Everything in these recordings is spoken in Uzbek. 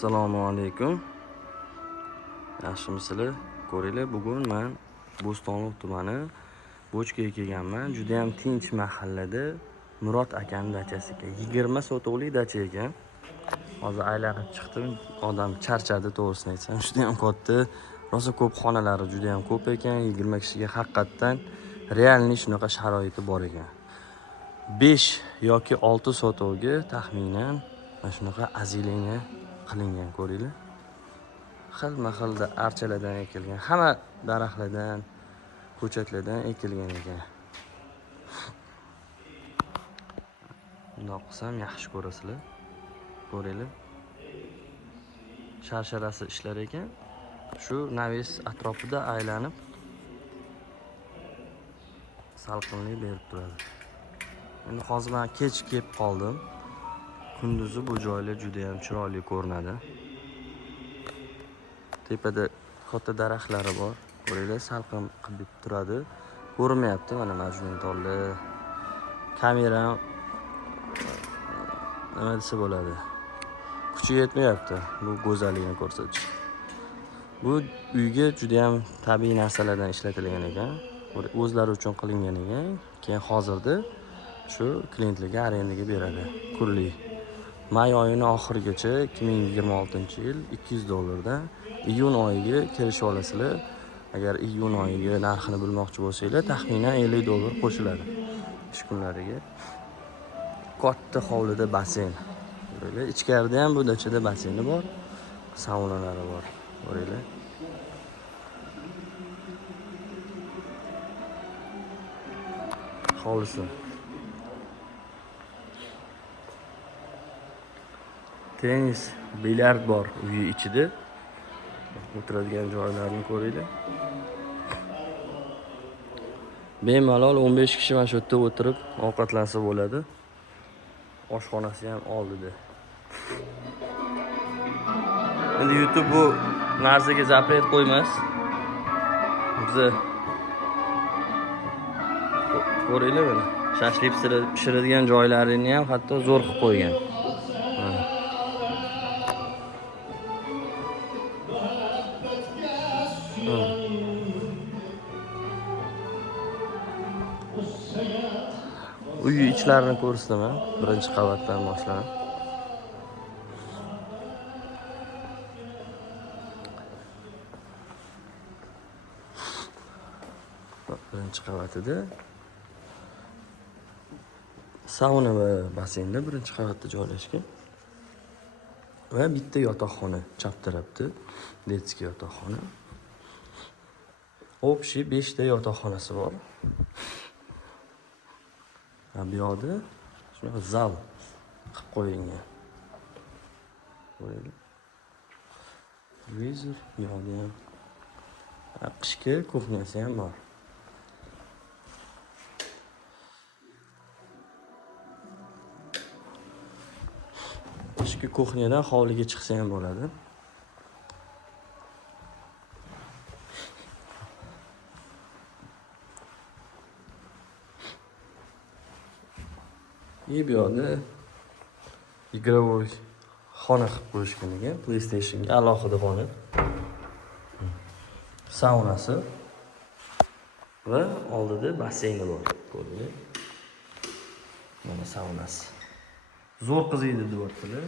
Assalomu alaykum. Yaxshimisizlar? Ko'ringlar, bugun men Bo'stonliq tumani Bo'chkaga kelganman. Juda ham tinch mahallada Murod akaning dachasiga 20 sotuvlik dacha ekan. Hozir aylanib chiqdim. Odam charchadi, to'g'risini aytsam. Juda ham katta. Rosa ko'p xonalari juda ham ko'p ekan. 20 kishiga haqiqatan realniy shunaqa sharoiti bor ekan. 5 yoki 6 sotuvga taxminan mana shunaqa azilina qilingan, ko'ringlar. Xilma-xilda archalardan ekilgan, hamma daraxtlardan, ko'chatlardan ekilgan ekan. Bundoq qilsam yaxshi ko'rasizlar. Ko'ringlar. Sharsharasi ishlar ekan. Shu navis atrofida aylanib salqinlik berib turadi. Endi hozir men kech kelib qoldim. Kunduzi bu joylar juda ham chiroyli ko'rinadi. Tepada katta daraxtlari bor. Ko'ringlar, salqin qilib turadi. Ko'rinmayapti mana majnun tollar. Kamera nima desa bo'ladi? Kuchi yetmayapti bu go'zallikni ko'rsatish. Bu uyga juda ham tabiiy narsalardan ishlatilgan ekan. O'zlari uchun qilingan ekan. Keyin hozirda shu klientlarga arendaga beradi. Kunlik. May oyining oxirigacha 2026-yil $200 dan iyun oyiga kelishib olasizlar. Agar iyun oyiga narxini bilmoqchi bo'lsanglar, taxminan $50 qo'shiladi ish kunlariga. Katta hovlida basen. Ko'ringlar, ichkarida ham bu dachada baseni bor, saunalari bor. Ko'ringlar. Hovlisi. Tenis, bilyard bor uyi ichida. O'tiradigan joylarni ko'ringlar. Bemalol 15 kishi mana shu yerda o'tirib ovqatlansa bo'ladi. Oshxonasi ham oldida. Endi YouTube bu narsaga zapret qo'ymas. Biza ko'ringlar mana. Shashlik pishiradigan joylarini ham hatto zo'r qilib qo'ygan. Uy ichlarini ko'rsataman. Birinchi qavatdan boshlanib. Birinchi qavatida sauna va basenda birinchi qavatda joylashgan. Va bitta yotoqxona chap tarafda, detskiy yotoqxona. Общий 5 ta yotoqxonasi bor. Bu yoqda shunaqa zal qilib qo'yilgan. Ko'ringlar. Televizor bu yoqda ham. Qishki kuxnyasi ham bor. Qishki kuxnyadan hovliga chiqsa ham bo'ladi. Bu yoqda игровой xona qilib qo'yishgan ekan, PlayStationga alohida xona. Saunasi va oldida baseyni bor. Ko'ringlar. Mana saunasi. Zo'r qiziydi deyaptilar.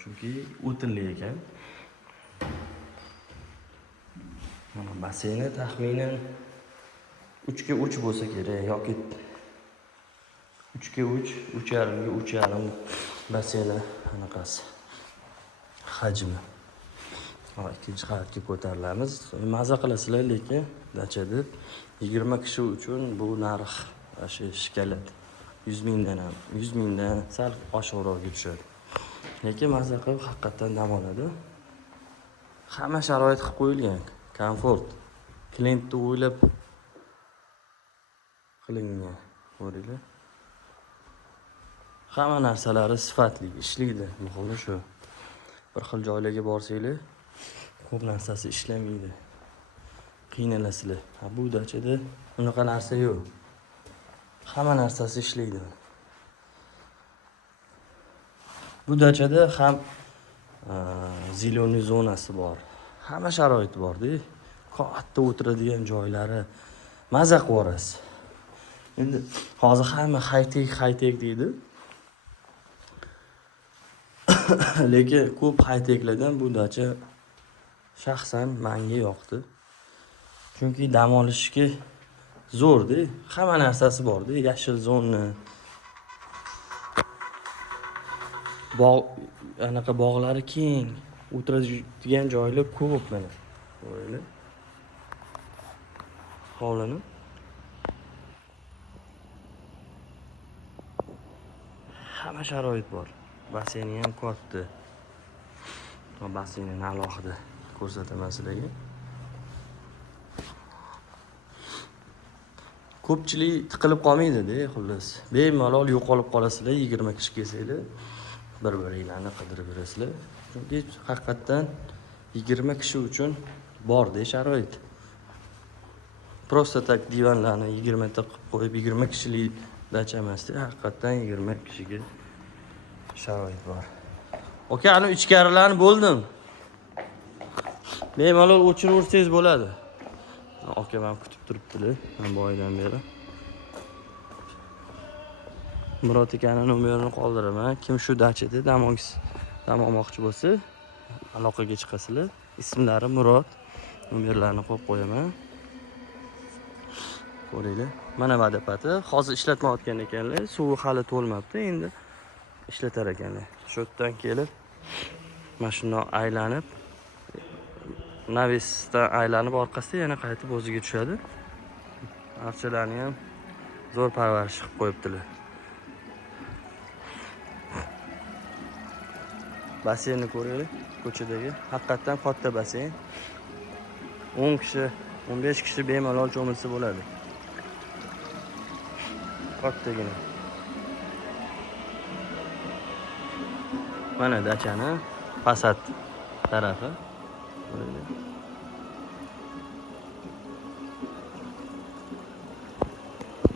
Chunki o'tinli ekan. Mana baseyni taxminan 3 ga 3 bo'lsa kerak yoki 3 ga 3, 3,5 ga 3,5 baseyni anaqasi. Hajmi. Ikkinchi qavatga ko'tarilamiz. Maza qilasizlar, lekin dachada 20 kishi uchun bu narx shu shkalat 100 mingdan ham 100 mingdan sal oshiqroqga tushadi. Lekin maza qilib haqiqatan dam oladi. Hamma sharoit qilib qo'yilgan. Komfort. Klientni o'ylab qilingan. Ko'ringlar. Hamma narsalari sifatli ishlaydi. Muhimi shu. Bir xil joylarga borsanglar, ko'p narsasi ishlamaydi. Qiynalasizlar. Bu dachada unaqa narsa yo'q. Hamma narsasi ishlaydi. Bu dachada ham ziloniy zonasi bor. Hamma sharoiti bor-da. Katta o'tiradigan joylari, maza qilib yuborasiz. Endi hozir hamma high-tech deydi. Lekin ko'p high-techlardan bu dacha shaxsan menga yoqdi. Chunki dam olishga zo'r-da. Hamma narsasi bor-da. Yashil zona. Anaqa bog'lari keng, o'tiradigan joylar ko'p mana. Ko'ringlar. Hovlini. Hamma sharoit bor. Basseyni ham katta. Basseynni alohida ko'rsataman sizlarga. Ko'pchilik tiqilib qolmaydi-da, xullas. Bemalol yo'qolib qolasizlar 20 kishi kelsanglar, bir-biringlarni qidirib yurasizlar. Chunki haqiqatdan 20 kishi uchun bor-da sharoit. Prosta tak divanlarni 20 ta qilib qo'yib 20 kishilik dacha emas-da, haqiqatdan 20 kishiga sharoit bor. Oka, ana ichkarilarni bo'ldim. Bemalol o'chiraversangiz bo'ladi. Oka ham kutib turibdilar, men boydan beri. Murod akaning nomerini qoldiraman. Kim shu dachada dam olmoqchi bo'lsa, aloqaga chiqasizlar. Ismlari Murod. Nomerlarini qo'yib qo'yaman. Ko'ringlar. Mana vodopadi. Hozir ishlatmayotgan ekanlar. Suvi hali to'lmabdi, endi ishlatar ekanlar. Shu yerdan kelib, mashina aylanib, navisdan aylanib orqasida yana qaytib o'ziga tushadi. Archalarni ham zo'r parvarish qilib qo'yibdilar. Basseynni ko'ringlar, ko'chadagi. Haqiqatan katta basseyn. 10 kishi, 15 kishi bemalol cho'milsa bo'ladi. Kattagina. Mana dachani fasad tarafi.